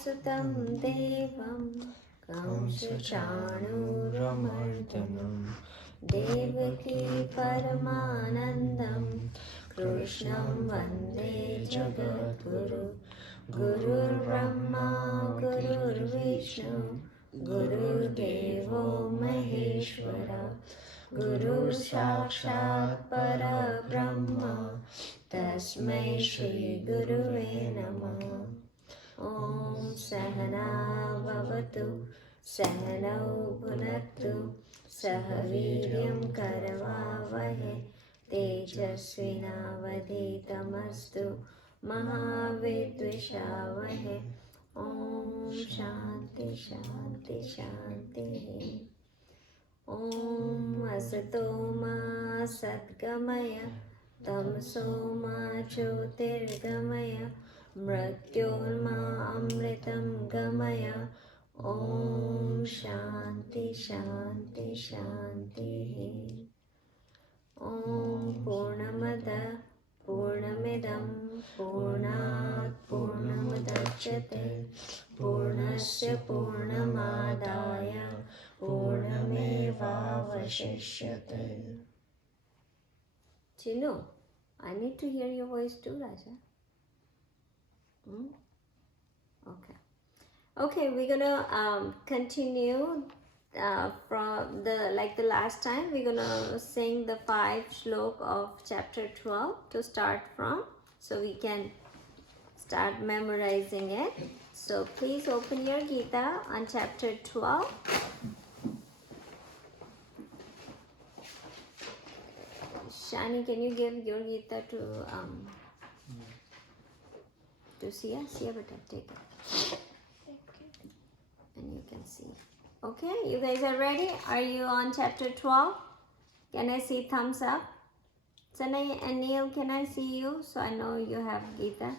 सुतं देवं कंसचाणूरमर्दनं देवकी परमानन्दं कृष्णं वन्दे जगद्गुरु गुरुर्ब्रह्मा गुरुर्विष्णु गुरुर्देवो महेश्वरा गुरुर्साक्षात् परब्रह्म तस्मै श्रीगुरुवे नमः। ॐ सहना भवतु सहनौ भुनक्तु सह वीर्यं करवावहै तेजस्विनावधीतमस्तु मा विद्विषावहै। ॐ शान्ति शान्ति शान्तिः। ॐ असतो मा सद्गमय तमसो मा ज्योतिर्गमय मृत्योर्मा अमृतं गमय। ॐ शान्ति शान्ति शान्तिः। ॐ पूर्णमदः पूर्णमिदं पूर्णात् पूर्णमुदच्यते पूर्णस्य पूर्णमादाय पूर्णमेवावशिष्यते। Chinu, I need to hear your voice too, Raja. Okay. Okay, we're gonna continue from the last time. We're gonna sing the 5 shlok of chapter 12 to start from, so we can start memorizing it. So please open your Gita on chapter 12. Shani, can you give your Gita to Sia? Sia, but take it. And you can see. Okay, you guys are ready? Are you on chapter 12? Can I see thumbs up? Sanay and Neil, can I see you? So I know you have Gita.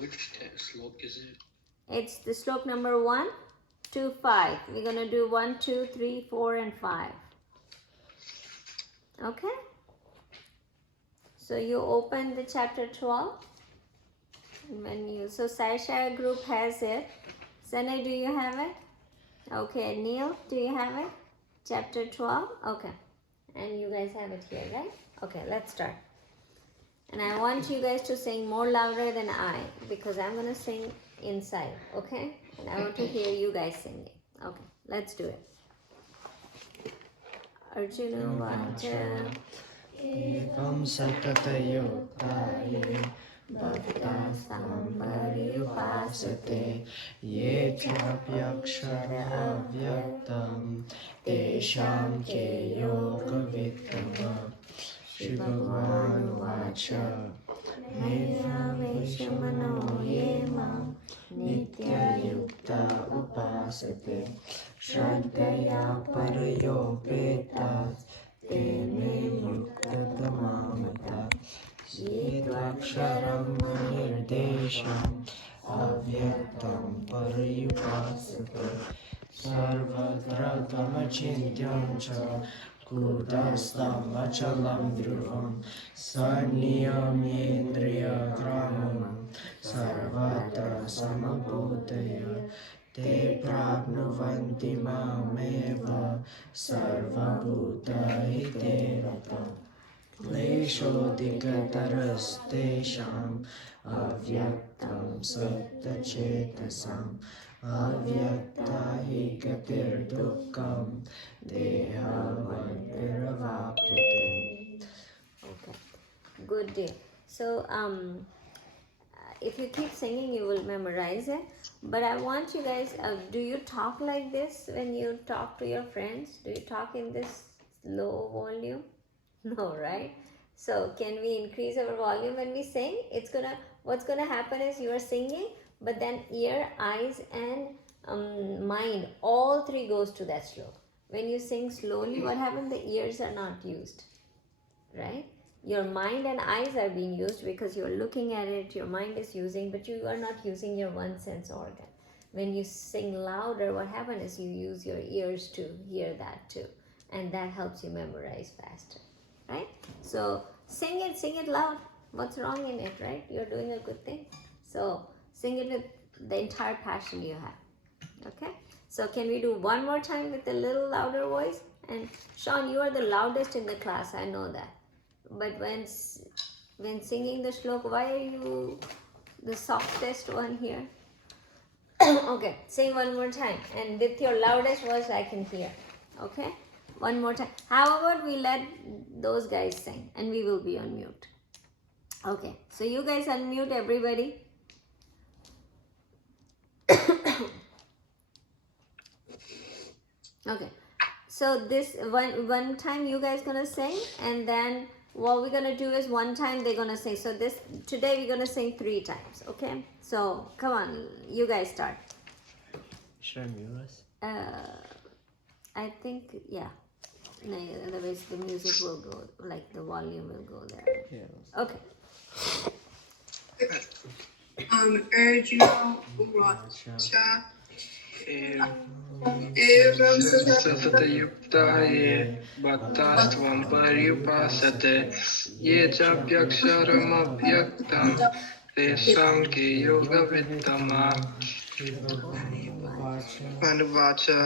Which slok is it? It's the slok number 1 to 5. We're going to do 1, 2, 3, 4, and 5. Okay? So you open the chapter 12. So Sai group has it. Sanay, do you have it? Okay. Neil, do you have it? Chapter 12? Okay. And you guys have it here, right? Okay, let's start. And I want you guys to sing more louder than I, because I'm going to sing inside, okay? And I want to hear you guys singing. Okay, let's do it. Arjuna Vacha Evam Satatayuktaye Bhakta Sampariyupasate Ye Chapyakshara Avyaktam Tesham Ke Yoga Vittava Shri Bhagwan Vacha Meva Veshamano Yema Nitya Yukta Upasate Shraddhaya Parayopetas Tene Yuktatamamata Yedvaksharam Manirdesham Avyaktam Parayupasate Sarvatra Tamachintyam Cha Kudastam Achalam Dhruvam Sarniyam Yendriya Gramam Sarvatra Samabodhaya Te prapnuvanti mameva sarvabhuta hite rata Kleshodikatarastesham avyaktam sattachetasam avyakta hi gatir dukkam dehavantiravapyate. Okay, good deal. So if you keep singing, you will memorize it. But I want you guys, do you talk like this when you talk to your friends? Do you talk in this low volume? No, right? So can we increase our volume when we sing? What's gonna happen is you are singing, but then ear, eyes, and mind, all 3 goes to that slow. When you sing slowly, what happens? The ears are not used, right? Your mind and eyes are being used because you're looking at it, your mind is using, but you are not using your 1 sense organ. When you sing louder, what happens is you use your ears to hear that too, and that helps you memorize faster, right? So sing it loud. What's wrong in it, right? You're doing a good thing. So sing it with the entire passion you have. Okay, so can we do one more time with a little louder voice? And Sean, you are the loudest in the class, I know that. But when singing the shlok, why are you the softest one here? Okay, sing one more time, and with your loudest voice I can hear. Okay, one more time. How about we let those guys sing and we will be on mute? Okay, so you guys unmute everybody. Okay, so this one time you guys gonna sing, and then what we're gonna do is one time they're gonna sing. So this today we're gonna sing 3 times. Okay, so come on, you guys start. Should I mute us? I think yeah. No, otherwise the music will go, like the volume will go there. Yeah. Okay. Arjuna Uvacha Evam Satayuktaye Bhaktastvam Paryupasate Ye Chapyaksharamapyaktam Tesham Ke Yoga Vittama Manuvacha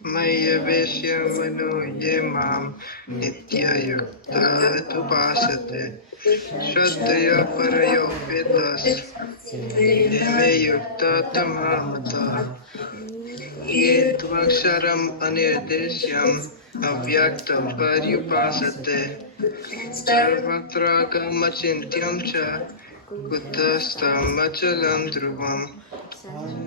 Maya Veshya Mano Ye Mam Nitya Yukta Tupasate Shraddhaya Parayopitas Deve Yukta Tamamata Ye Tvaksharam Anirdeshyam Avyaktam Paryupasate Sarvatra Kamachintyam Cha Kutastam Achalam Dhruvam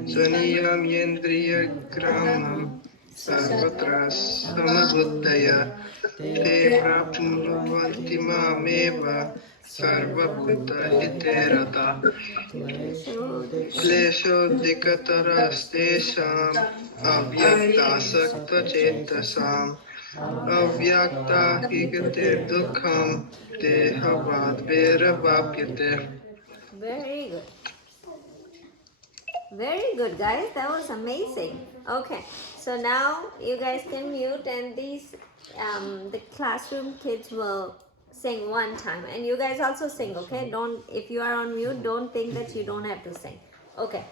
Svaniyam Yendriya Gramam Sarvatra Samabuddhaya Te Prapnuvanti Mameva Sarvabhuta Hiterata Kleshodikatarastesham Avyaktasakta Chetasam Avyakta Higate Dukham Dehavad Veravapyate. Very good. Very good, guys. That was amazing. Okay, so now you guys can mute, and these the classroom kids will sing one time, and you guys also sing. Okay, don't, if you are on mute, don't think that you don't have to sing. Okay,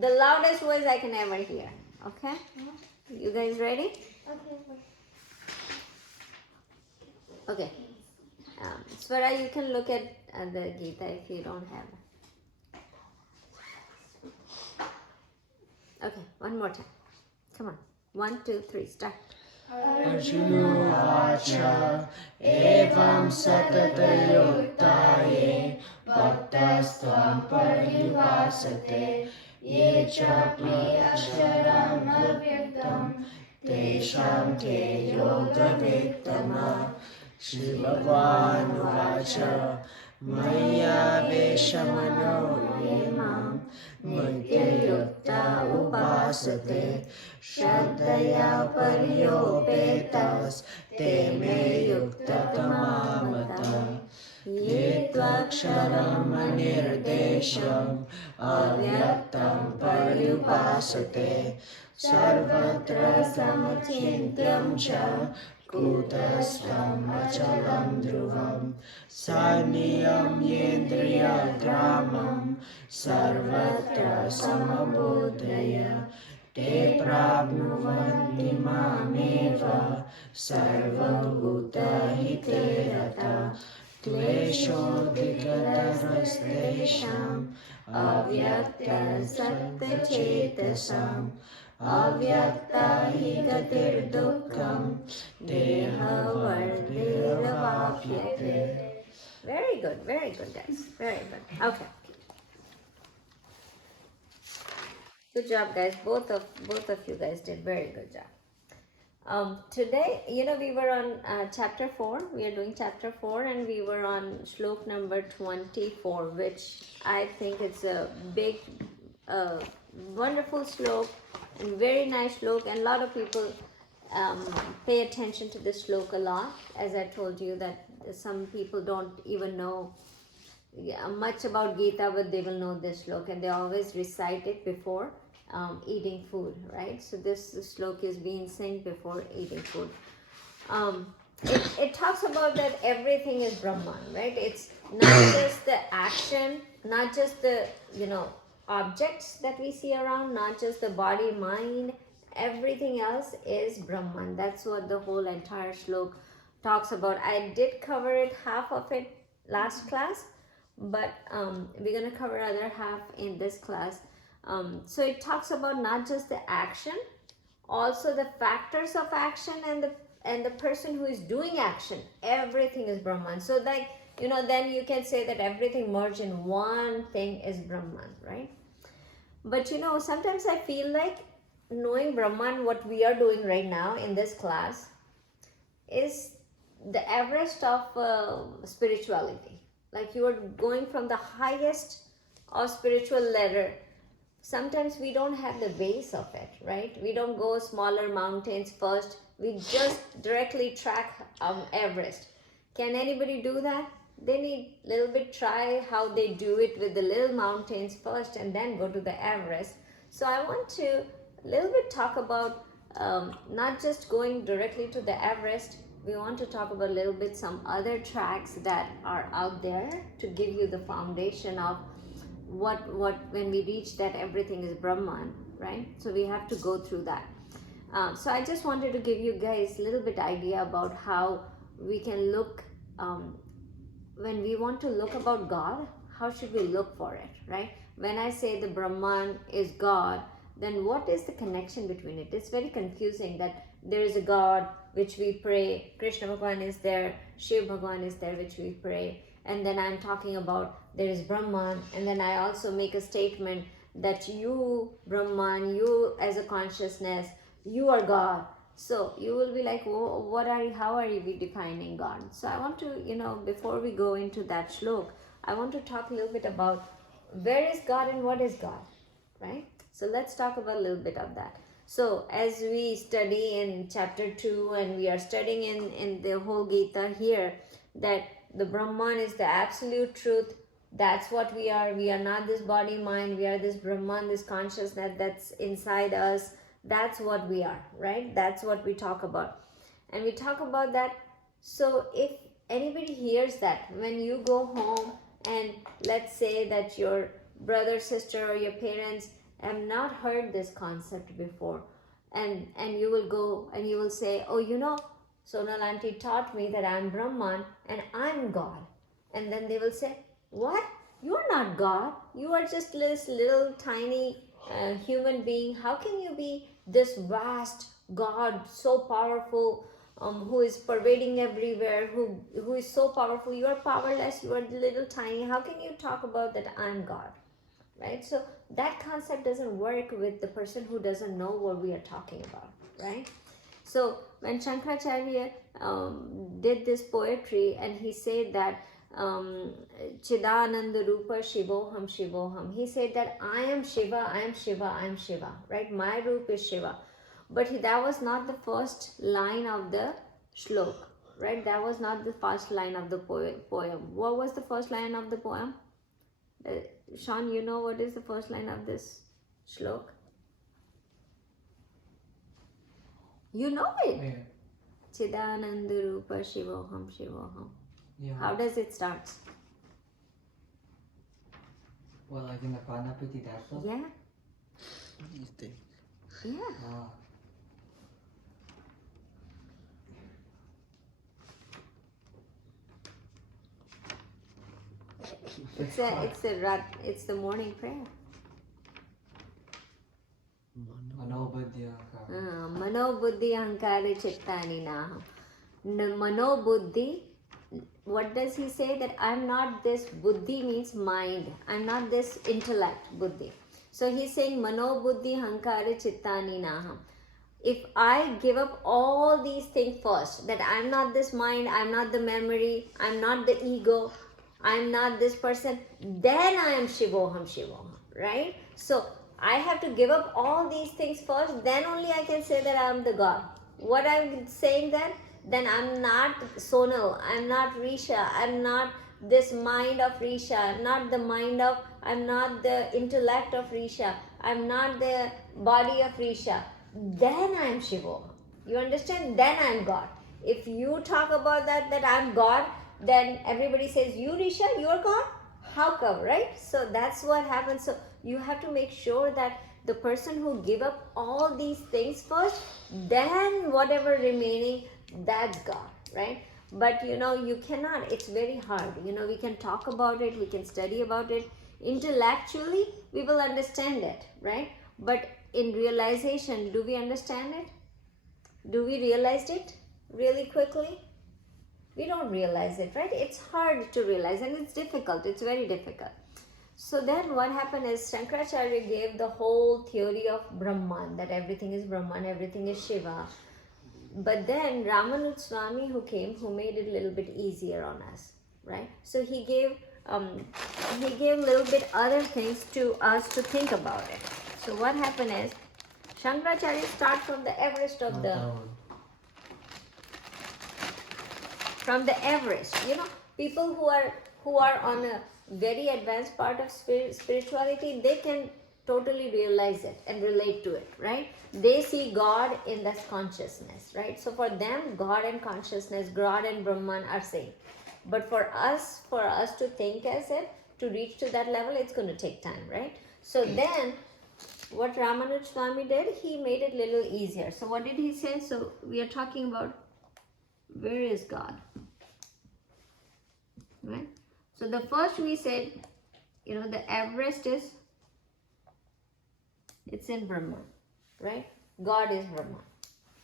the loudest voice I can ever hear. Okay, you guys ready? Okay. Swara, you can look at the Gita if you don't have it. Okay, one more time. Come on. 1, 2, 3, start. Arjunuvacha Evam Satatayuktaye Bhaktastam Parivasate Ye Chapi Aksharam Avyaktam Tesham Te Yoga Vittama Shri Bhagwan Vacha Maya Veshamano Yemam Nitya Upasate Shraddhaya Paryopetas Te Me Yukta Tamamata Ye Tvaksharam Anirdesham Avyaktam Paryupasate Sarvatra Samachintyam Cha Kutastam Achalam Dhruvam Saniyam Yendriya Gramam Sarvatra Samabodhaya Te Prabhuvanti Mameva Sarvabhuta Hiterata Kleshodikatarastesham Avyakta Saktachetasam Avyakta Higatir Dukkam Dehavardiravapyate. Very good, guys. Very good. Okay. Good job, guys. Both of you guys did very good job. Today, we were on chapter 4. We are doing chapter 4, and we were on shlok number 24, which I think it's a big, wonderful shlok, and very nice shlok, and a lot of people pay attention to this shlok a lot. As I told you, that some people don't even know much about Gita, but they will know this shlok, and they always recite it before eating food, right? So this shlok is being sung before eating food. it talks about that everything is Brahman, right? It's not just the action, not just the, objects that we see around, not just the body, mind, everything else is Brahman. That's what the whole entire shlok talks about. I did cover it, half of it last class, but we're going to cover other half in this class. So it talks about not just the action, also the factors of action, and the person who is doing action. Everything is Brahman. So like, then you can say that everything merged in one thing is Brahman, right? But sometimes I feel like knowing Brahman, what we are doing right now in this class, is the Everest of spirituality. Like you are going from the highest of spiritual ladder. Sometimes we don't have the base of it, right? We don't go smaller mountains first. We just directly track Everest. Can anybody do that? They need a little bit try how they do it with the little mountains first and then go to the Everest. So I want to a little bit talk about not just going directly to the Everest. We want to talk about a little bit some other tracks that are out there to give you the foundation of what when we reach that everything is Brahman, right? So we have to go through that. So I just wanted to give you guys a little bit idea about how we can look when we want to look about God. How should we look for it, right? When I say the Brahman is God, then what is the connection between it? It's very confusing that there is a God which we pray, Krishna Bhagwan is there, Shiv Bhagwan is there which we pray, and then I'm talking about there is Brahman, and then I also make a statement that you Brahman, you as a consciousness, you are God. So you will be like, well, how are we defining God? So I want to, before we go into that shlok, I want to talk a little bit about where is God and what is God, right? So let's talk about a little bit of that. So as we study in chapter 2 and we are studying in the whole Gita here, that the Brahman is the absolute truth. That's what we are. We are not this body, mind. We are this Brahman, this consciousness that's inside us. That's what we are, right? That's what we talk about. And we talk about that. So if anybody hears that, when you go home and let's say that your brother, sister, or your parents have not heard this concept before, and you will go and you will say, oh, Sonal auntie taught me that I'm Brahman and I'm God. And then they will say, what? You're not God. You are just this little tiny human being. How can you be this vast God, so powerful, who is pervading everywhere, who is so powerful? You are powerless. You are little tiny. How can you talk about that I'm God? Right? So that concept doesn't work with the person who doesn't know what we are talking about, right? So when Shankaracharya did this poetry and he said that Chidananda Rupa Shivoham Shivoham, he said that I am Shiva, I am Shiva, I am Shiva, right? My Rupa is Shiva. But that was not the first line of the shlok, right? That was not the first line of the poem. What was the first line of the poem? Sean, you know what is the first line of this shlok? You know it. Yeah. Chidananda Rupa Shivoham Shivoham. Yeah. How does it start? Well, like in the Pranapiti Yeah. You think? Yeah. Ah. It's the morning prayer. Manobuddhi Ahankara. Mano Buddhi Ahankara Chittani Naham. Mano Buddhi. What does he say? That I'm not this. Buddhi means mind. I'm not this intellect, Buddhi. So he's saying Mano Buddhi Ahankara Chittani Naham. If I give up all these things first, that I'm not this mind, I'm not the memory, I'm not the ego, I'm not this person, then I am Shivoham Shivoham, right? So I have to give up all these things first, then only I can say that I am the God. What I'm saying then I'm not Sonal, I'm not Risha, I'm not this mind of Risha, I'm not the intellect of Risha, I'm not the body of Risha. Then I am Shivoham. You understand? Then I am God. If you talk about that I'm God, then everybody says, you Risha, you're God? How come, right? So that's what happens. So you have to make sure that the person who give up all these things first, then whatever remaining, that's God, right? But you cannot, it's very hard. We can talk about it, we can study about it. Intellectually, we will understand it, right? But in realization, do we understand it? Do we realize it really quickly? We don't realize it, right? It's hard to realize and it's difficult. It's very difficult. So then what happened is Shankaracharya gave the whole theory of Brahman, that everything is Brahman, everything is Shiva. But then Ramanuja Swami who came, who made it a little bit easier on us, right? So he gave a little bit other things to us to think about it. So what happened is Shankaracharya start from the Everest of Everest. People who are on a very advanced part of spirituality, they can totally realize it and relate to it, right? They see God in this consciousness, right? So for them, God and consciousness, God and Brahman are same. But for us to think as it, to reach to that level, it's going to take time, right? So then what Ramanuja Swami did, he made it a little easier. So what did he say? So we are talking about, where is God, right? So the first we said, the Everest is, it's in Brahman, right? God is Brahman.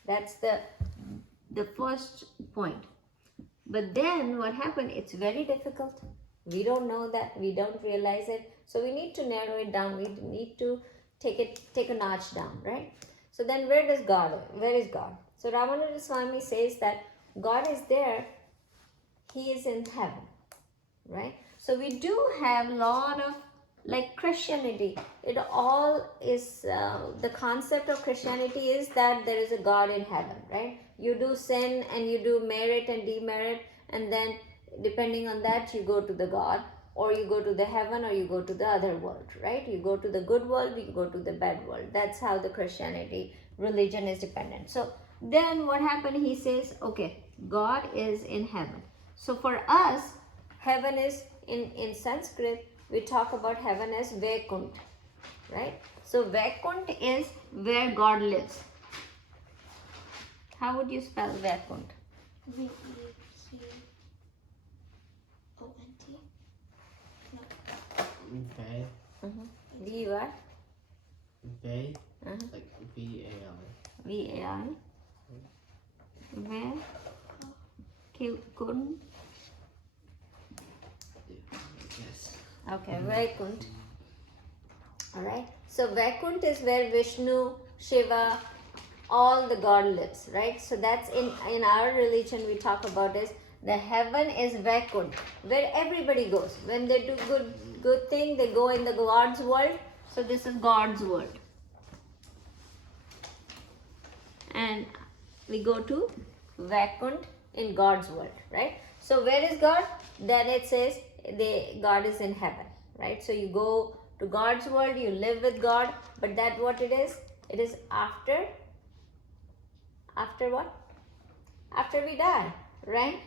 That's the first point. But then what happened, it's very difficult. We don't know that, we don't realize it. So we need to narrow it down. We need to take a notch down, right? So then where is God? So Ramanuja Swami says that God is there, he is in heaven, right? So we do have a lot of, like Christianity, it all is, the concept of Christianity is that there is a God in heaven, right? You do sin and you do merit and demerit, and then depending on that you go to the God, or you go to the heaven, or you go to the other world, right? You go to the good world, you go to the bad world. That's how the Christianity religion is dependent. So then what happened, he says, okay, God is in heaven. So for us, heaven is, in Sanskrit, we talk about heaven as Vaikunt, right? So Vaikunt is where God lives. How would you spell Vaikunt? Vaikunt. V-U-R? Vai, like V-A-I. V-A-I. Where? Kun? Yes. Okay, Vaikunt. Alright. So Vaikunt is where Vishnu, Shiva, all the God lives, right? So that's in our religion we talk about is the heaven is Vaikunt, where everybody goes. When they do good thing, they go in the God's world. So this is God's world. And we go to Vaikunt in God's world, right? So where is God? Then it says God is in heaven, right? So you go to God's world, you live with God, but that what it is? It is after what? After we die, right?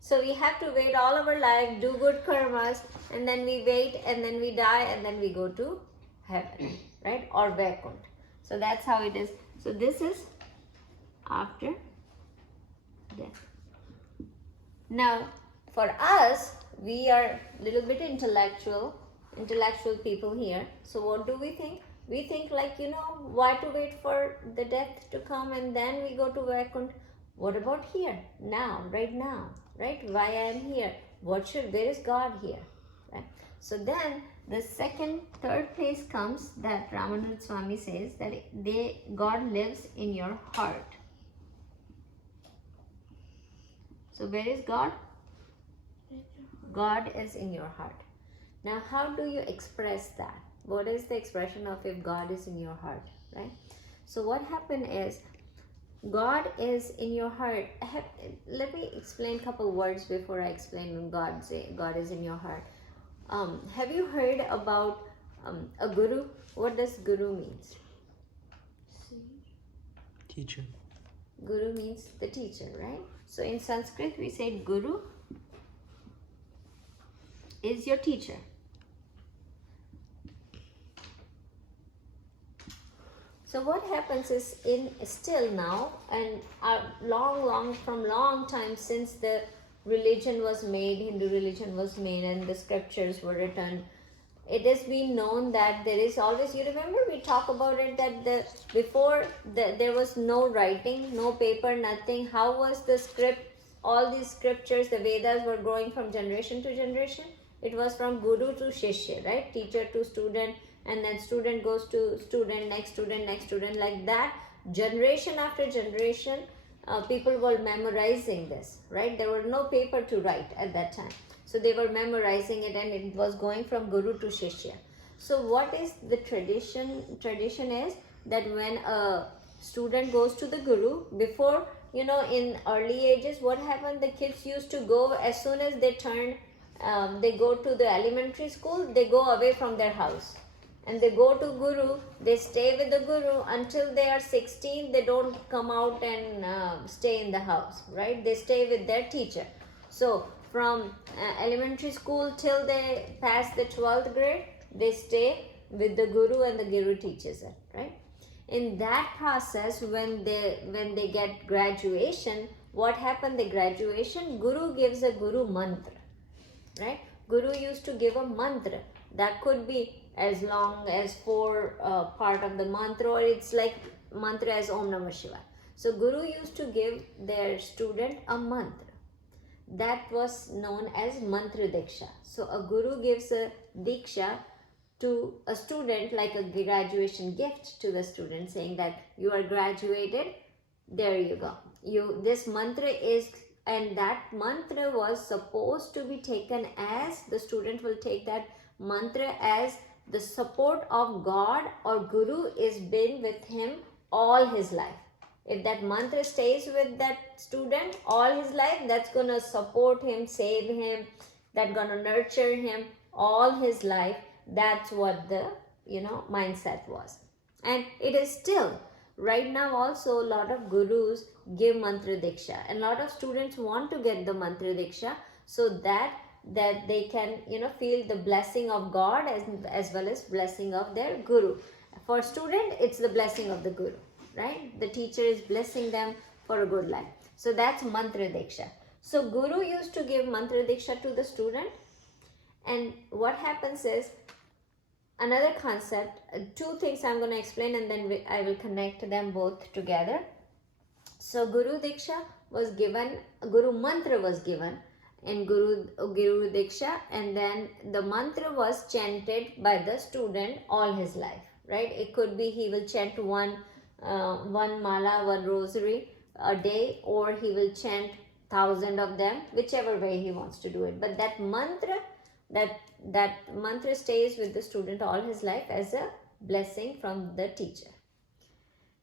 So we have to wait all of our life, do good karmas, and then we wait, and then we die, and then we go to heaven, right? Or Vaikunt. So that's how it is. So this is after death. Now, for us, we are a little bit intellectual people here. So what do we think? We think like, why to wait for the death to come and then we go to Vaikunt? What about here, now, right? Why I am here? Where is God here, right? So then the third place comes that Ramanuja Swami says that God lives in your heart. So where is God? God is in your heart. Now, how do you express that? What is the expression of if God is in your heart, right? So what happened is, God is in your heart. Let me explain a couple words before I explain when God is in your heart. Have you heard about a guru? What does guru means? Teacher. Guru means the teacher, right? So in Sanskrit we say Guru is your teacher. So what happens is in still now and long time since the religion was made, Hindu religion was made and the scriptures were written, it has been known that there is always, you remember we talk about it that there was no writing, no paper, nothing. How was the script, all these scriptures, the Vedas were growing from generation to generation? It was from Guru to Shishya, right? Teacher to student, and then student goes to student, next student, like that. Generation after generation, people were memorizing this, right? There were no paper to write at that time. So they were memorizing it and it was going from Guru to Shishya. So what is the tradition? Tradition is that when a student goes to the Guru, before, in early ages, what happened? The kids used to go, as soon as they turn, they go to the elementary school, they go away from their house. And they go to Guru, they stay with the Guru until they are 16, they don't come out and stay in the house, right? They stay with their teacher. So from elementary school till they pass the 12th grade, they stay with the Guru and the Guru teaches it, right? In that process, when they get graduation, what happened? The graduation, Guru gives a Guru mantra, right? Guru used to give a mantra that could be as long as 4 part of the mantra, or it's like mantra as Om Namah Shivaya. So Guru used to give their student a mantra that was known as mantra diksha. So a Guru gives a diksha to a student, like a graduation gift to the student, saying that you are graduated, there you go, this mantra is, and that mantra was supposed to be taken as, the student will take that mantra as the support of God or Guru is been with him all his life. If that mantra stays with that student all his life, that's going to support him, save him, that's going to nurture him all his life. That's what the mindset was. And it is still right now also. A lot of gurus give mantra diksha and a lot of students want to get the mantra diksha so that they can feel the blessing of God as well as blessing of their Guru. For student, it's the blessing of the Guru, right? The teacher is blessing them for a good life. So that's mantra diksha. So Guru used to give mantra diksha to the student, and what happens is, another concept, 2 things I'm going to explain and then I will connect them both together. So Guru diksha was given, Guru mantra was given in Guru Diksha, and then the mantra was chanted by the student all his life, right? It could be he will chant one mala, one rosary a day, or he will chant 1,000 of them, whichever way he wants to do it. But that mantra, that mantra stays with the student all his life as a blessing from the teacher.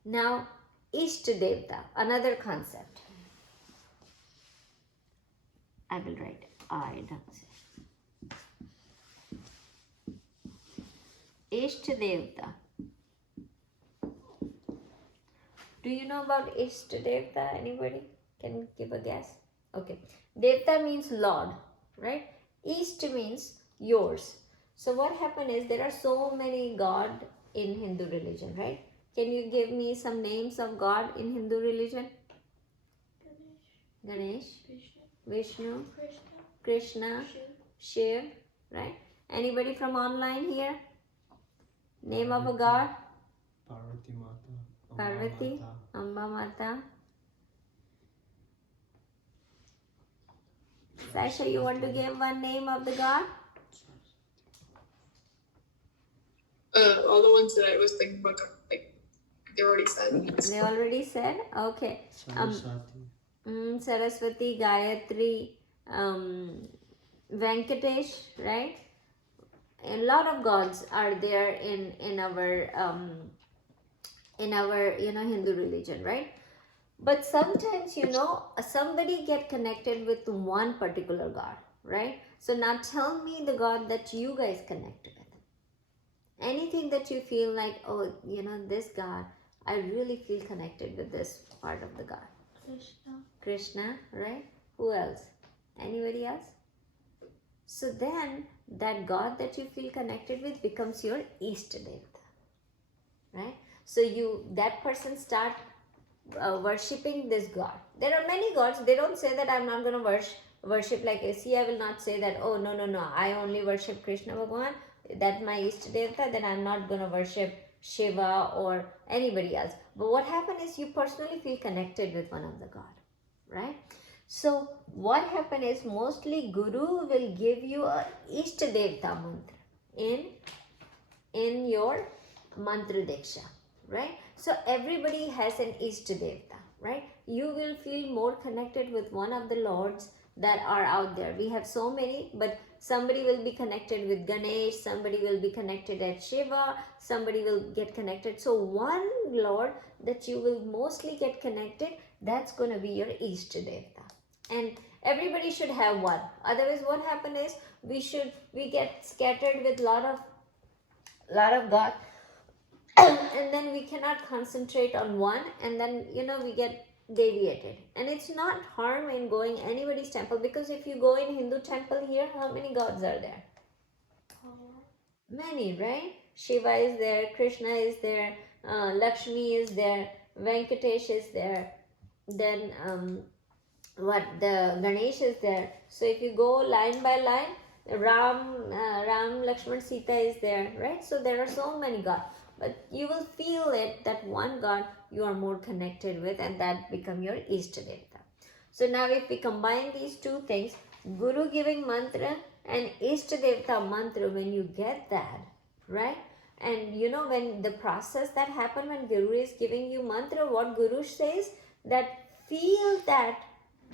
Now, Ishta Devta, another concept. I will write I, don't say. Ishta Devta. Do you know about Ishta Devta? Anybody can give a guess? Okay. Devta means Lord, right? Ishta means yours. So what happened is, there are so many God in Hindu religion, right? Can you give me some names of God in Hindu religion? Ganesh, Vishnu, Krishna, Shiv, right? Anybody from online here? Name of a God? Parvati Mata. Parvati, Amba Mata. Sasha, you want to give one name of the God? All the ones that I was thinking about, like, they already said. They already said? Okay. Saraswati, Gayatri, Venkatesh, right? A lot of gods are there in our Hindu religion, right? But sometimes somebody get connected with one particular God, right? So now tell me the God that you guys connect with. Anything that you feel like, oh, this God, I really feel connected with this part of the God. Krishna, right? Who else? Anybody else? So then that God that you feel connected with becomes your Ishtadevta, right? So that person start worshipping this God. There are many gods. They don't say that I'm not going to worship like see. I will not say that. Oh no. I only worship Krishna Bhagwan. That's my Ishtadevta. Then I'm not going to worship Shiva or anybody else. But what happens is you personally feel connected with one of the God, right? So what happens is mostly Guru will give you a Ishtadevta mantra in your mantra diksha, right? So everybody has an Ishtadevta, right? You will feel more connected with one of the lords that are out there. We have so many, but somebody will be connected with Ganesh, somebody will be connected at Shiva, somebody will get connected. So one lord that you will mostly get connected, that's going to be your Ishtadevta. And everybody should have one. Otherwise what happens is we get scattered with lot of God and then we cannot concentrate on one, and then we get deviated. And it's not harm in going anybody's temple, because if you go in Hindu temple here, how many gods are there? Many, right? Shiva is there, Krishna is there, Lakshmi is there, Venkatesh is there, then the Ganesh is there. So if you go line by line, Ram, Lakshman, Sita is there, right? So there are so many gods, but you will feel it that one God you are more connected with, and that become your Ishtadevta. So now if we combine these two things, Guru giving mantra and Ishtadevta mantra, when you get that, right? And when the process that happen when Guru is giving you mantra, what Guru says, that feel that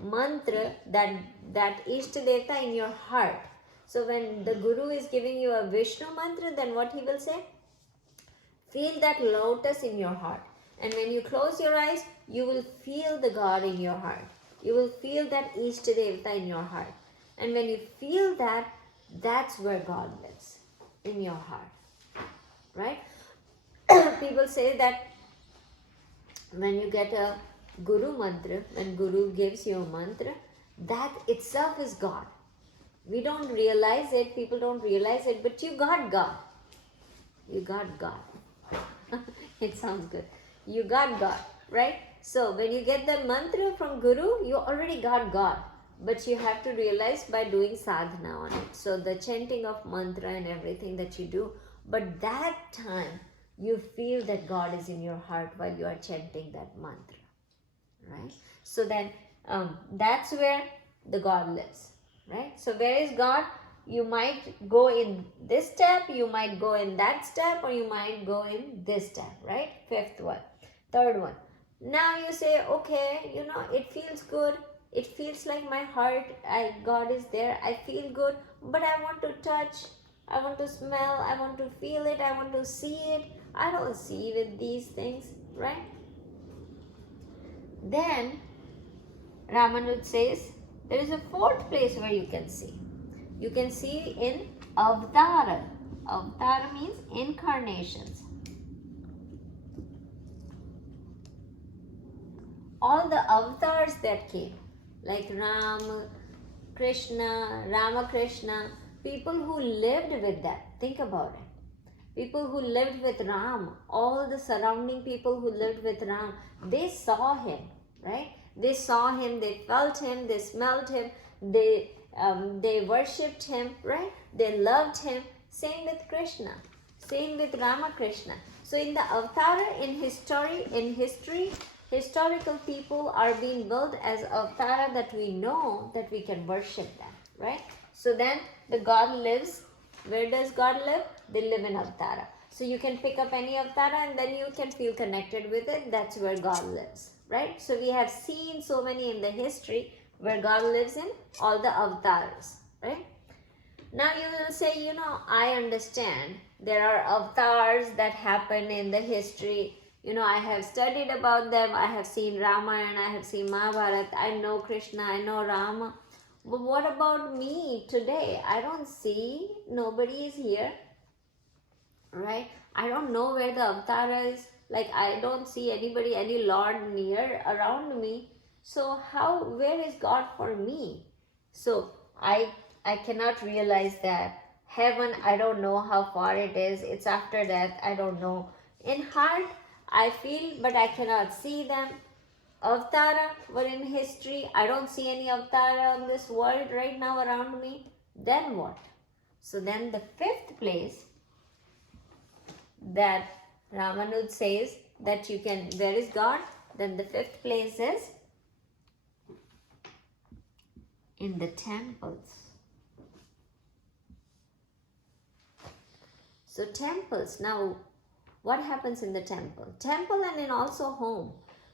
mantra, that Ishtadevta in your heart. So when the Guru is giving you a Vishnu mantra, then what he will say? Feel that lotus in your heart. And when you close your eyes, you will feel the God in your heart. You will feel that Ishtadevta in your heart. And when you feel that, that's where God lives, in your heart. Right? People say that when you get a Guru mantra, when Guru gives you a mantra, that itself is God. We don't realize it, people don't realize it, but you got God. You got God. It sounds good. You got God, right? So when you get the mantra from Guru, you already got God. But you have to realize by doing sadhana on it. So the chanting of mantra and everything that you do, but that time you feel that God is in your heart while you are chanting that mantra, right? So then that's where the God lives, right? So where is God? You might go in this step, you might go in that step, or you might go in this step, right? Fifth one. Third one. Now you say, okay, it feels good. It feels like my heart, God is there. I feel good, but I want to touch, I want to smell, I want to feel it, I want to see it. I don't see with these things, right? Then Ramanuj says, there is a fourth place where you can see. You can see in Avtara. Avtara means incarnations. All the avatars that came, like Rama Krishna, people who lived with that. Think about it. People who lived with Ram, all the surrounding people who lived with Ram, they saw him, right? They saw him, they felt him, they smelled him, they worshipped him, right? They loved him. Same with Krishna, same with Ramakrishna. So in the Avtara, in history, historical people are being built as Avtara, that we know that we can worship them, right? So then the God lives. Where does God live? They live in Avtara. So you can pick up any Avtara and then you can feel connected with it. That's where God lives, right? So we have seen so many in the history where God lives in all the Avtaras, right? Now you will say, I understand there are avatars that happen in the history. I have studied about them. I have seen Ramayana, I have seen Mahabharata. I know Krishna, I know Rama. But what about me today? I don't see, nobody is here, right? I don't know where the avatar is. Like, I don't see anybody, any lord near around me. So where is God for me? So I cannot realize that. Heaven, I don't know how far it is. It's after death, I don't know. In heart, I feel, but I cannot see them. Avatara were in history. I don't see any avatara on this world right now around me. Then what? So then the fifth place that Ramanuj says that you can, where is God? Then the fifth place is in the temples. So temples, now what happens in the temple? Temple and in also home,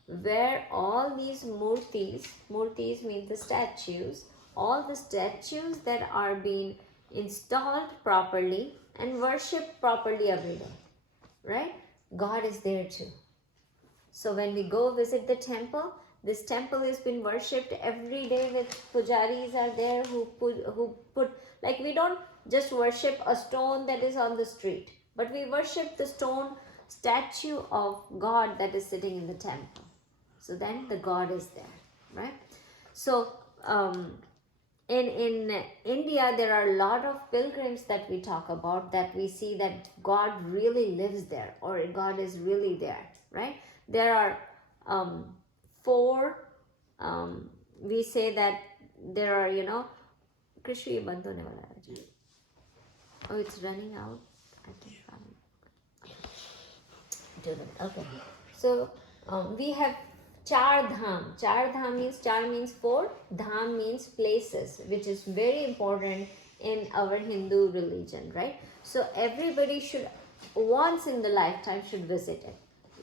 where all these murtis means the statues, all the statues that are being installed properly and worshipped properly every day, right? God is there too. So when we go visit the temple, this temple has been worshipped every day with pujaris are there who put, like we don't just worship a stone that is on the street, but we worship the stone statue of God that is sitting in the temple. So then the God is there, right? So in India, there are a lot of pilgrims that we talk about, that we see that God really lives there, or God is really there, right? There are four, we say that there are, Krishna ye band hone wala hai. Oh, it's running out. I can do that. Okay. So we have Char Dham. Char Dham means, Char means four, Dham means places, which is very important in our Hindu religion, right? So everybody should, once in the lifetime, should visit it.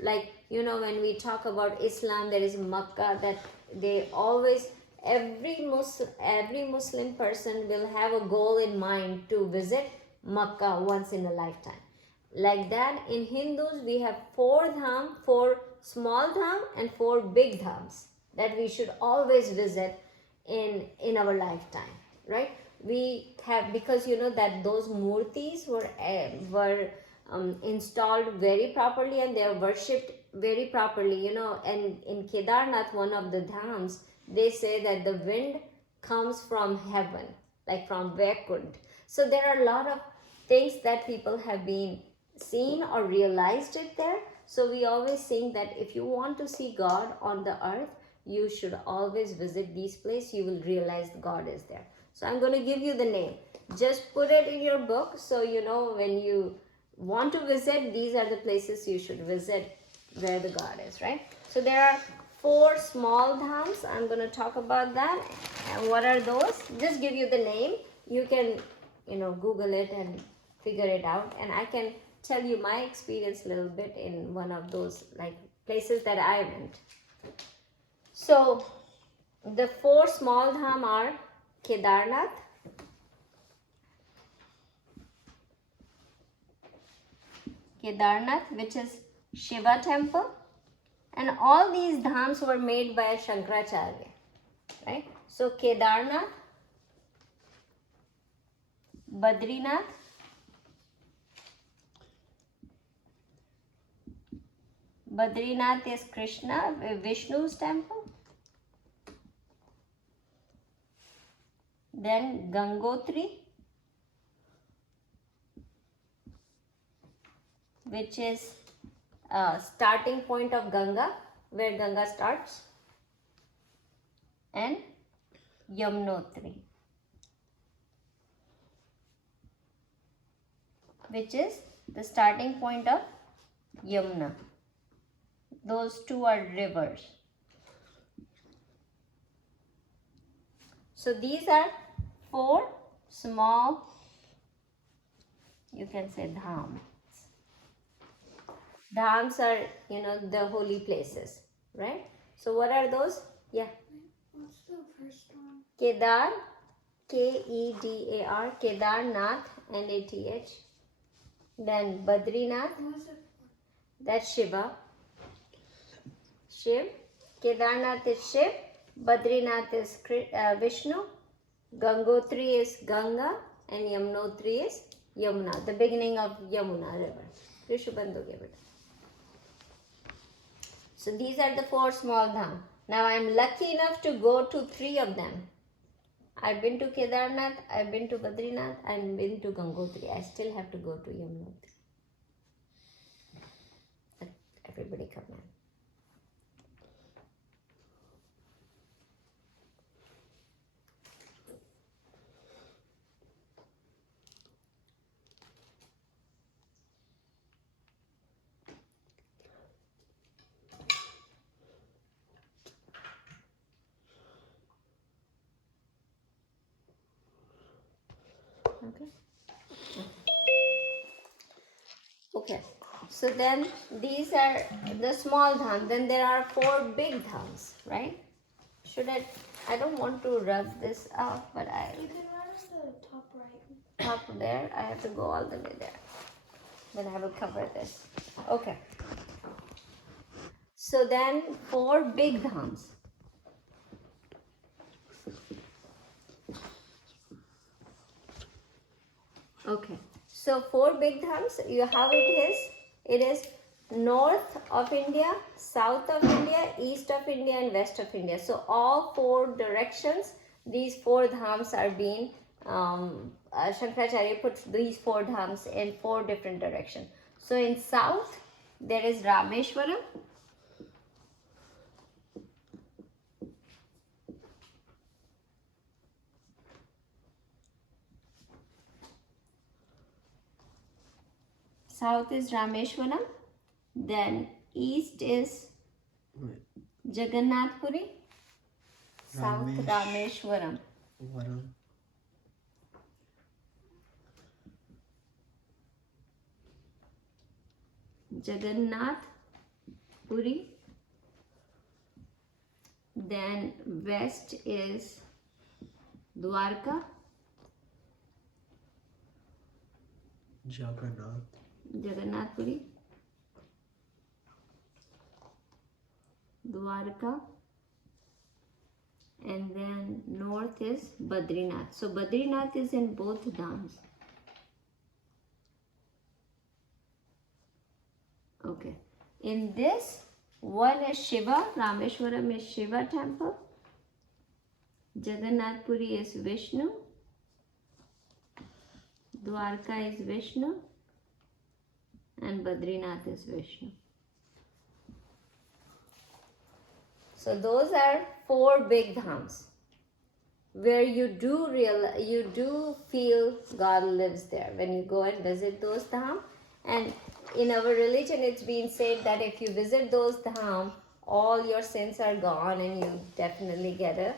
Like, when we talk about Islam, there is Makkah, that they always, every Muslim person will have a goal in mind to visit Makkah once in a lifetime. Like that, in Hindus, we have four dham, four small dham and four big dhams that we should always visit in our lifetime, right? We have, because that those murtis were installed very properly and they are worshipped very properly, and in Kedarnath, one of the dhams, they say that the wind comes from heaven, like from Vaikunt. So there are a lot of things that people have been seen or realized it there. So we always think that if you want to see God on the earth, you should always visit these places. You will realize God is there. So I'm going to give you the name. Just put it in your book, so when you want to visit, these are the places you should visit where the God is, right? So there are four small dhams. I'm going to talk about that. And what are those? Just give you the name. You can Google it and figure it out, and I can tell you my experience a little bit in one of those like places that I went. So the four small dham are Kedarnath, which is Shiva temple, and all these dhams were made by Shankaracharya, right? So Kedarnath, Badrinath, is Krishna, Vishnu's temple. Then Gangotri, which is starting point of Ganga, where Ganga starts. And Yamunotri, which is the starting point of Yamuna. Those two are rivers. So these are four small, you can say dhams. Dhams are, the holy places, right? So what are those? Yeah. What's the first one? Kedar, Kedar, Kedarnath, Nath. Then Badrinath, What was it? that's Shiva. Shiv. Kedarnath is Shiv. Badrinath is Vishnu. Gangotri is Ganga. And Yamunotri is Yamuna, the beginning of Yamuna river. So these are the four small dham. Now I'm lucky enough to go to 3 of them. I've been to Kedarnath, I've been to Badrinath, I've been to Gangotri. I still have to go to Yamunotri. But everybody come on. Okay. Okay. So then these are the small dham. Then there are 4 big dhams, right? I don't want to rub this up, but You can run to the top right. top there, I have to go all the way there. Then I will cover this. Okay. So then 4 big dhams. Okay. So 4 big dhams, how it is? It is north of India, south of India, east of India and west of India. So all 4 directions, these 4 dhams are being, Shankaracharya put these 4 dhams in 4 different directions. So in south, there is Rameshwaram. South is Rameshwaram. Then east is Jagannath Puri. South Rameshwaram. Varam. Jagannath Puri. Then west is Dwarka. Jagannath Puri. Dwarka. And then north is Badrinath. So Badrinath is in both dhams. Okay. In this, one is Shiva. Rameshwaram is Shiva temple. Jagannath Puri is Vishnu. Dwarka is Vishnu. And Badrinath is Vishnu. So those are 4 big dhams where you do feel God lives there when you go and visit those dham. And in our religion, it's been said that if you visit those dham, all your sins are gone and you definitely get a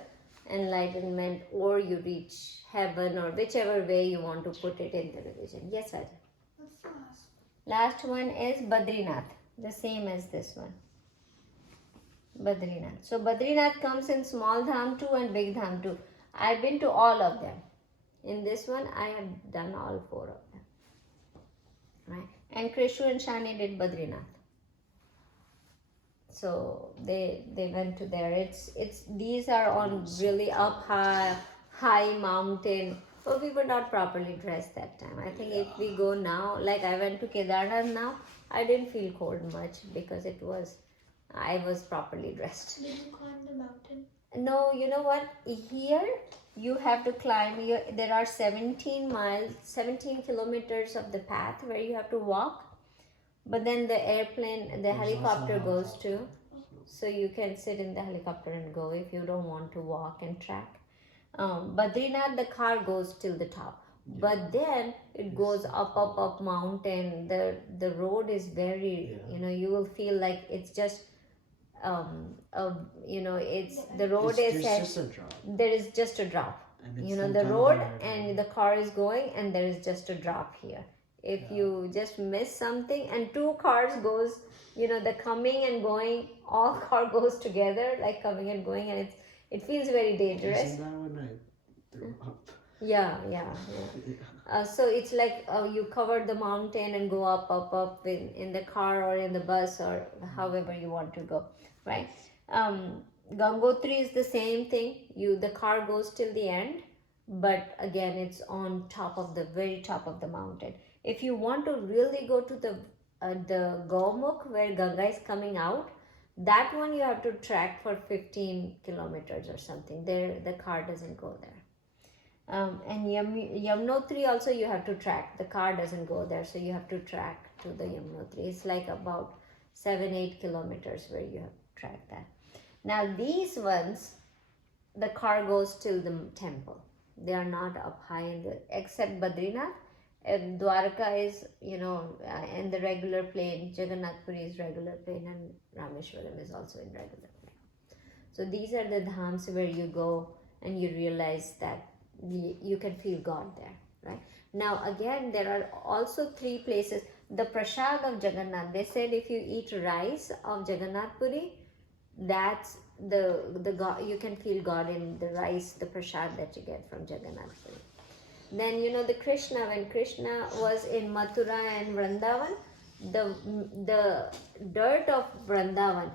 enlightenment, or you reach heaven, or whichever way you want to put it in the religion. Yes, Raja. What's the last Last one is Badrinath, the same as this one. Badrinath. So Badrinath comes in small dham too and big dham too. I've been to all of them. In this one, I have done all 4 of them. Right? And Krishu and Shani did Badrinath. So they went to there. These are on really up high mountain. But we were not properly dressed that time. I think if we go now, like I went to Kedarnath now, I didn't feel cold much because I was properly dressed. Did you climb the mountain? No, you know what? Here you have to climb. There are 17 kilometers of the path where you have to walk. But then the helicopter goes too. So you can sit in the helicopter and go if you don't want to walk and track. Badrinath, the car goes till the top. But then it goes up mountain. The road is very, you will feel like it's just the road is just a drop. there is just a drop. And The sometimes road there- and the car is going and there is just a drop here. If you just miss something and 2 cars goes, the coming and going, all car goes together, like coming and going, and it feels very dangerous. Isn't that when I threw up? Yeah. So it's like you cover the mountain and go up in the car or in the bus or however you want to go, right? Gangotri is the same thing. The car goes till the end, but again it's on very top of the mountain. If you want to really go to the Gomukh where Ganga is coming out, That one you have to track for 15 kilometers or something. There, the car doesn't go there. And Yamunotri also you have to track. The car doesn't go there, so you have to track to the Yamunotri. It's like about 7-8 kilometers where you have to track that. Now these ones, the car goes till the temple. They are not up high in the, except Badrinath. Dwarka is, in the regular plane. Jagannath Puri is regular plane, and Rameshwaram is also in regular plane. So these are the dhams where you go and you realize that you can feel God there, right? Now again, there are also 3 places. The prasad of Jagannath, they said if you eat rice of Jagannath Puri, that's the God, you can feel God in the rice, the prasad that you get from Jagannath Puri. Then the Krishna, when Krishna was in Mathura and Vrindavan, the dirt of Vrindavan,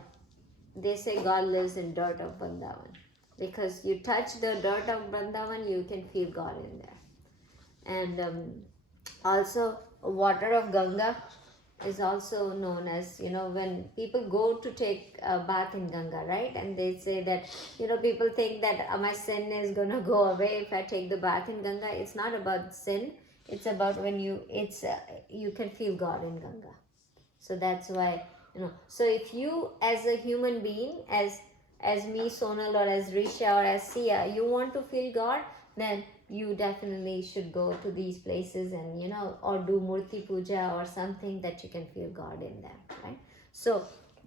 they say God lives in dirt of Vrindavan, because you touch the dirt of Vrindavan, you can feel God in there. And also water of Ganga is also known as, when people go to take a bath in Ganga, right? And they say that, people think that my sin is going to go away if I take the bath in Ganga. It's not about sin. It's about when you can feel God in Ganga. So that's why, so if you as a human being, as me, Sonal, or as Risha, or as Sia, you want to feel God, then you definitely should go to these places and, or do Murti Puja or something that you can feel God in them, right? So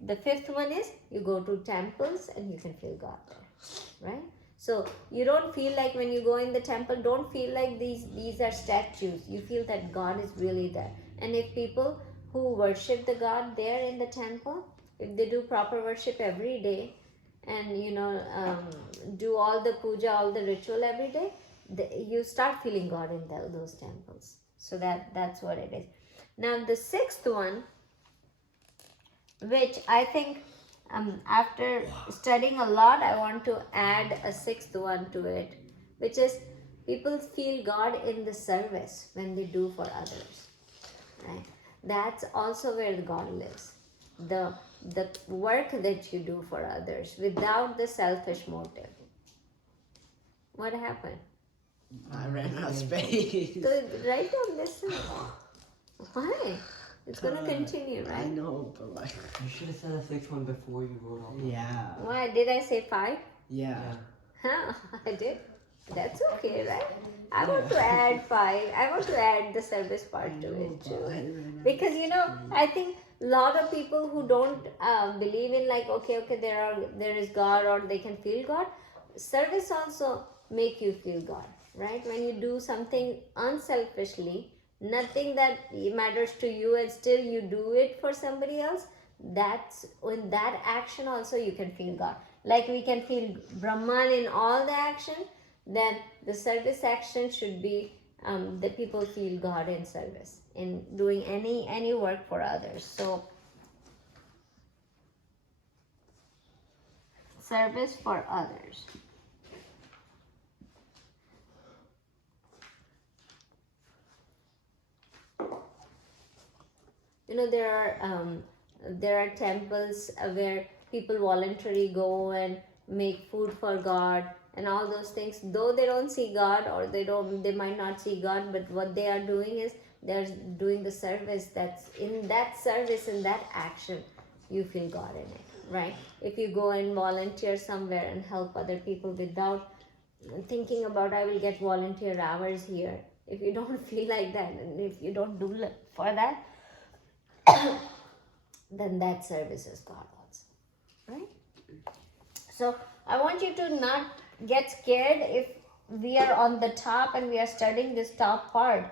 the 5th one is you go to temples and you can feel God there, right? So you don't feel like when you go in the temple, don't feel like these are statues. You feel that God is really there. And if people who worship the God there in the temple, if they do proper worship every day, and do all the puja, all the ritual every day, you start feeling God in those temples. So that's what it is. Now the 6th one, which I think after studying a lot, I want to add a 6th one to it, which is people feel God in the service when they do for others, right? That's also where God lives. The work that you do for others without the selfish motive. What happened? I ran out of space. So write down this. Why? It's gonna continue, I right? know, but like, You should have said the 6th one before you wrote all. yeah. Why did I say 5? Yeah. Huh? I did. That's okay, right? I want to add 5. I want to add the service part to it too. Because I think a lot of people who don't believe in like okay, there is God, or they can feel God. Service also make you feel God, right? When you do something unselfishly, nothing that matters to you, and still you do it for somebody else, that's in that action also you can feel God. Like we can feel Brahman in all the action, then the service action should be the people feel God in service, in doing any work for others. So service for others. There are temples where people voluntarily go and make food for God and all those things. Though they don't see God, or they might not see God, but what they are doing is they're doing the service. That's in that service, in that action, you feel God in it, right? If you go and volunteer somewhere and help other people without thinking about I will get volunteer hours here, if you don't feel like that, and if you don't do for that, then that service is God also, right? So I want you to not get scared if we are on the top and we are studying this top part.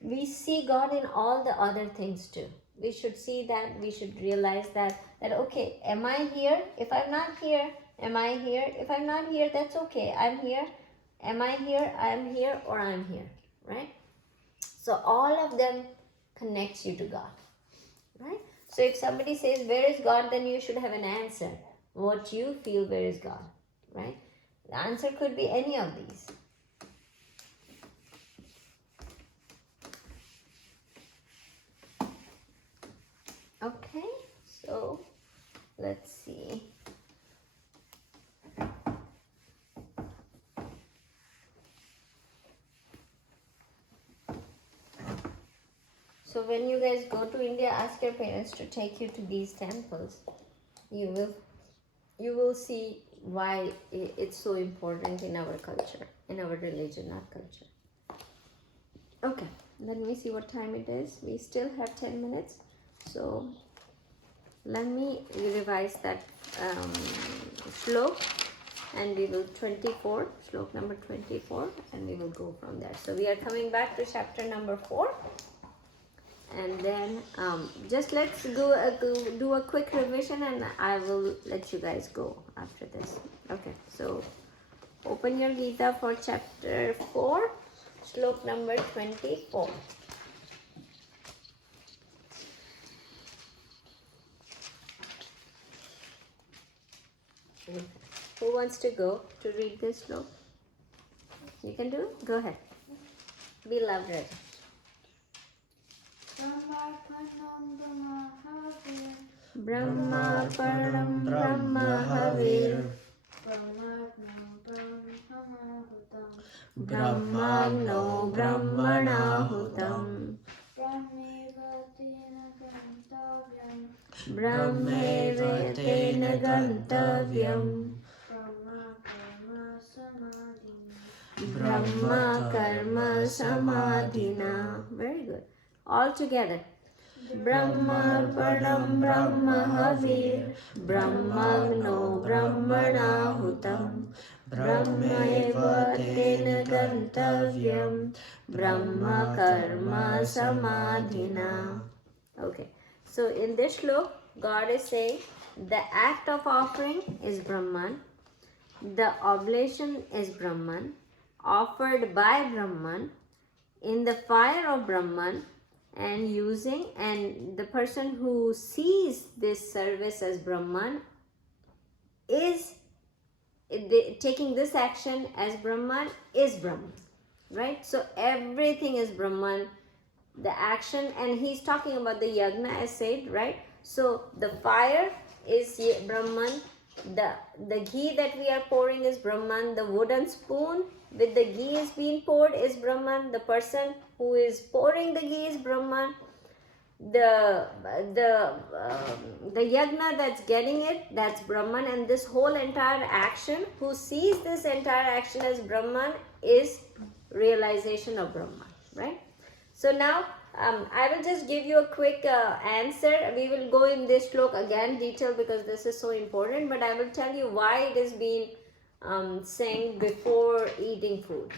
We see God in all the other things too. We should see that, we should realize that okay, am I here? If I'm not here, am I here? If I'm not here, that's okay, I'm here. Am I here? I'm here, or I'm here, right? So all of them connects you to God, right? So if somebody says, where is God? Then you should have an answer. What you feel, where is God, right? The answer could be any of these. Okay, so let's see. So when you guys go to India, ask your parents to take you to these temples. You will see why it's so important in our culture, in our religion, not culture. Okay, let me see what time it is. We still have 10 minutes. So let me revise that slok, and we will 24, slok number 24, and we will go from there. So we are coming back to chapter number 4. And then just let's do a quick revision, and I will let you guys go after this. Okay, so open your Gita for chapter 4, slok number 24. Okay. Who wants to go to read this slok? You can do it? Go ahead. Be loud, Raja. Brahmarpanam Brahma Param Brahma Havir Brahmagno Brahmanahutam Brahmeva Tena Gantavyam Brahma Karma Samadhina. Very good. All together. Brahmarpanam Brahma Havir Brahmagno Brahmanahutam Brahmeva Tena Gantavyam Brahma Karma Samadhina. Okay, so in this slok, God is saying the act of offering is Brahman, the oblation is Brahman, offered by Brahman, in the fire of Brahman, and the person who sees this service as Brahman is taking this action as Brahman is Brahman, right? So everything is Brahman, the action, and he's talking about the yagna as said, right? So the fire is Brahman, the ghee that we are pouring is Brahman, the wooden spoon with the ghee is being poured is Brahman, the person who is pouring the ghee is Brahman, the yagna that's getting it, that's Brahman, and this whole entire action, who sees this entire action as Brahman is realization of Brahman, right? So now I will just give you a quick answer. We will go in this slok again detail because this is so important, but I will tell you why it is being saying before eating food.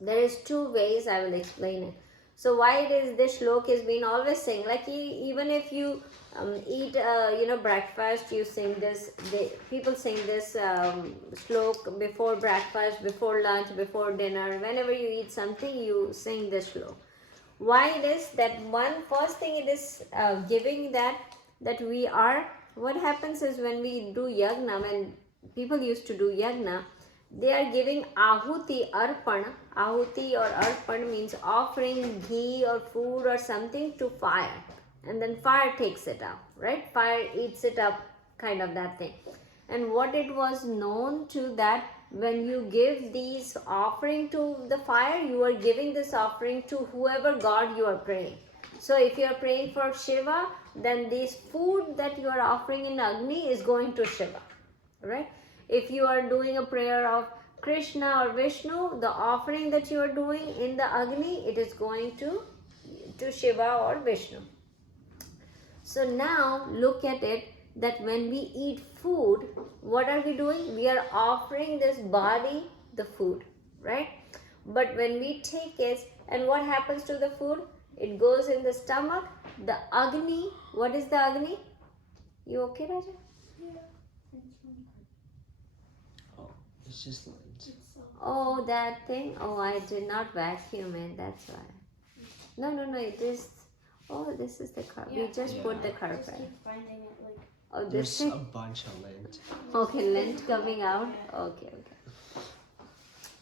There is two ways I will explain it. So why it is this slok is being always saying, like even if you eat breakfast, you sing this, people sing this slok before breakfast, before lunch, before dinner, whenever you eat something you sing this slok. Why it is that one first thing it is giving that we are, what happens is when we do yagna, when people used to do yagna, they are giving ahuti, arpan. Ahuti or arpan means offering ghee or food or something to fire, and then fire takes it up, right? Fire eats it up, kind of that thing. And what it was known to that when you give these offering to the fire, you are giving this offering to whoever God you are praying. So if you are praying for Shiva, then this food that you are offering in Agni is going to Shiva, right? If you are doing a prayer of Krishna or Vishnu, the offering that you are doing in the Agni, it is going to Shiva or Vishnu. So now look at it, that when we eat food, what are we doing? We are offering this body the food, right? But when we take it, and what happens to the food? It goes in the stomach. The Agni, what is the Agni? You okay, Raja? It's just lines. Oh, that thing? Oh, I did not vacuum it, that's why. No, it is. Oh, this is the carpet. Yeah. We just put the Just carpet. keep finding it like. Oh, There's this a thing? bunch of lint. Okay, lint coming out. Yeah. Okay.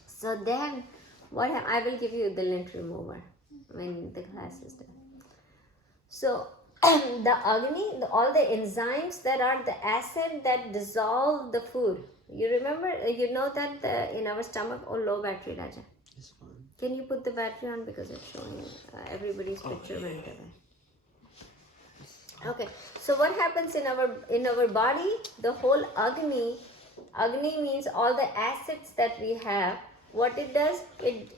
So then, I will give you the lint remover when the class is done. So the agni, all the enzymes that are the acid that dissolve the food. You remember, you know that in our stomach, oh, low battery, Raja. It's fine. Can you put the battery on because it's showing everybody's picture went away. Okay, so what happens in our body? The whole agni means all the acids that we have. What it does, it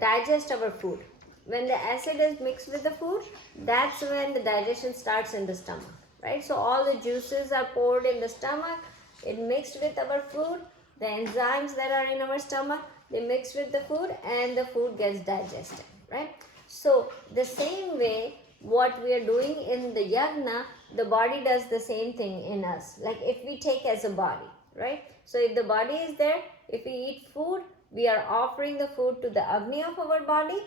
digests our food. When the acid is mixed with the food, that's when the digestion starts in the stomach, right? So all the juices are poured in the stomach, it mixed with our food, the enzymes that are in our stomach, they mix with the food and the food gets digested, right? So the same way what we are doing in the yagna, the body does the same thing in us. Like if we take as a body, right? So if the body is there, if we eat food, we are offering the food to the agni of our body.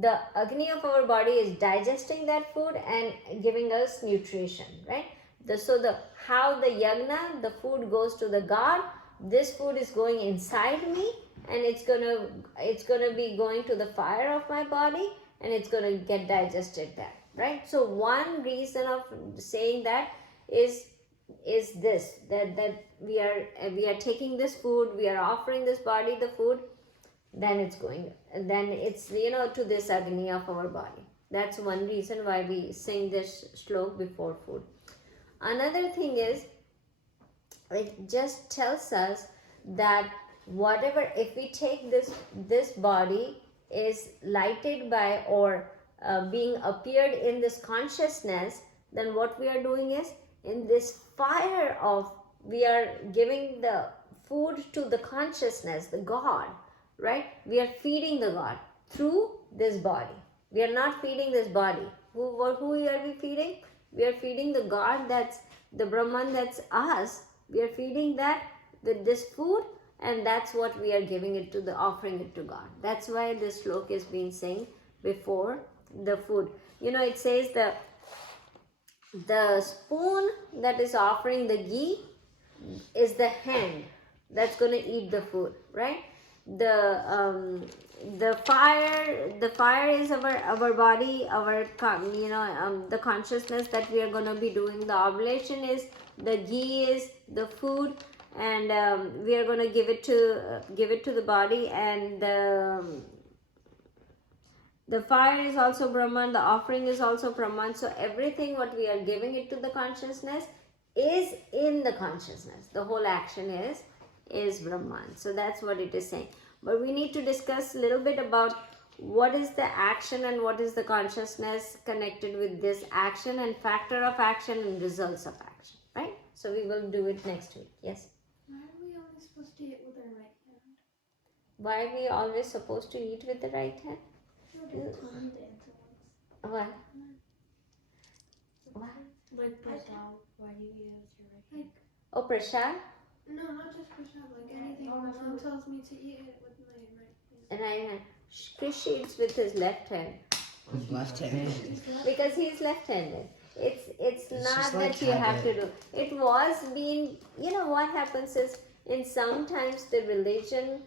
The agni of our body is digesting that food and giving us nutrition, right? How the yagna, the food goes to the god. This food is going inside me, and it's gonna be going to the fire of my body, and it's gonna get digested there, right? So one reason of saying that is this, that we are taking this food, we are offering this body the food, then it's to this agni of our body. That's one reason why we sing this shlok before food. Another thing is, it just tells us that whatever, if we take this body is lighted by or being appeared in this consciousness, then what we are doing is, in this fire of, we are giving the food to the consciousness, the God, right? We are feeding the God through this body. We are not feeding this body. Who are we feeding? We are feeding the God, that's the Brahman, that's us. We are feeding that with this food, and that's what we are giving it to, the offering it to God. That's why this shlok is being sang before the food. It says the spoon that is offering the ghee is the hand that's going to eat the food, right? The fire is our body, the consciousness that we are going to be doing. The oblation is, the ghee is the food, and we are going to give it to the body, and the fire is also Brahman, the offering is also Brahman. So everything what we are giving it to the consciousness is in the consciousness. The whole action is Brahman. So that's what it is saying. But we need to discuss a little bit about what is the action and what is the consciousness connected with this action, and factor of action and results of action, right? So we will do it next week. Yes? Why are we only supposed to eat with our right hand? Why are we always supposed to eat with the right hand? No, just told me the answer once. What? What? Like prasad, why do you eat it with your right hand? Oh, prasad? No, not just prasad, like anything. My mom tells me to eat it with my right hand. And I Krish eats with his left hand. With left-handed. Because he's left-handed. It's not just that like you have to habit. do. It was being, what happens is, in sometimes the religion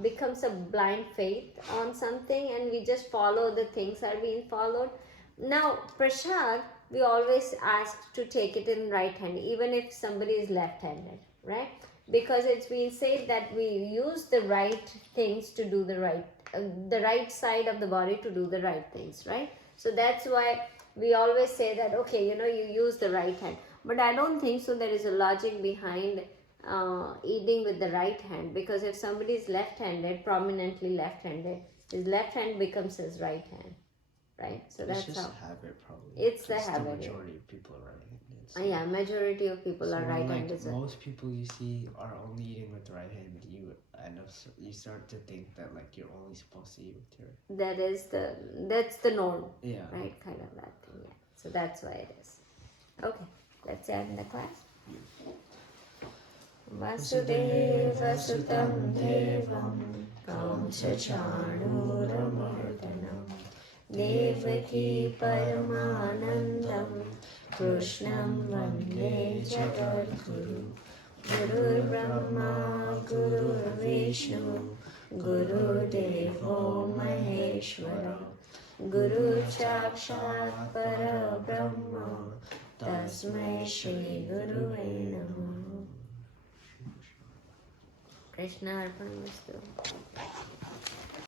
becomes a blind faith on something, and we just follow the things are being followed. Now, prasad, we always ask to take it in right hand, even if somebody is left-handed, right? Because it's been said that we use the right things to do the right side of the body to do the right things, right? So that's why we always say that, okay, you use the right hand. But I don't think so there is a logic behind eating with the right hand, because if somebody is left-handed, prominently left-handed, his left hand becomes his right hand, right? So that's It's just how. habit, probably. It's the 'cause habit, The yeah. majority of people are right-handed. So. Yeah, majority of people So are when, right-handed. like, most people you see are only eating with the right hand, you start to think that, like, you're only supposed to eat with your. That's the norm, Yeah. right? Kind of that thing, yeah. So that's why it is. Okay, let's end the class. Vasudeva Sutam Devam Kamsachanuramardanam Devaki Paramanandam Krishnam Vande Jagadguru Guru Brahma Guru Vishnu Guru Devo Maheshwara Guru Sakshat Parabrahma Tasmai Shri Gurave Namaha. Krishna Arpanamastu.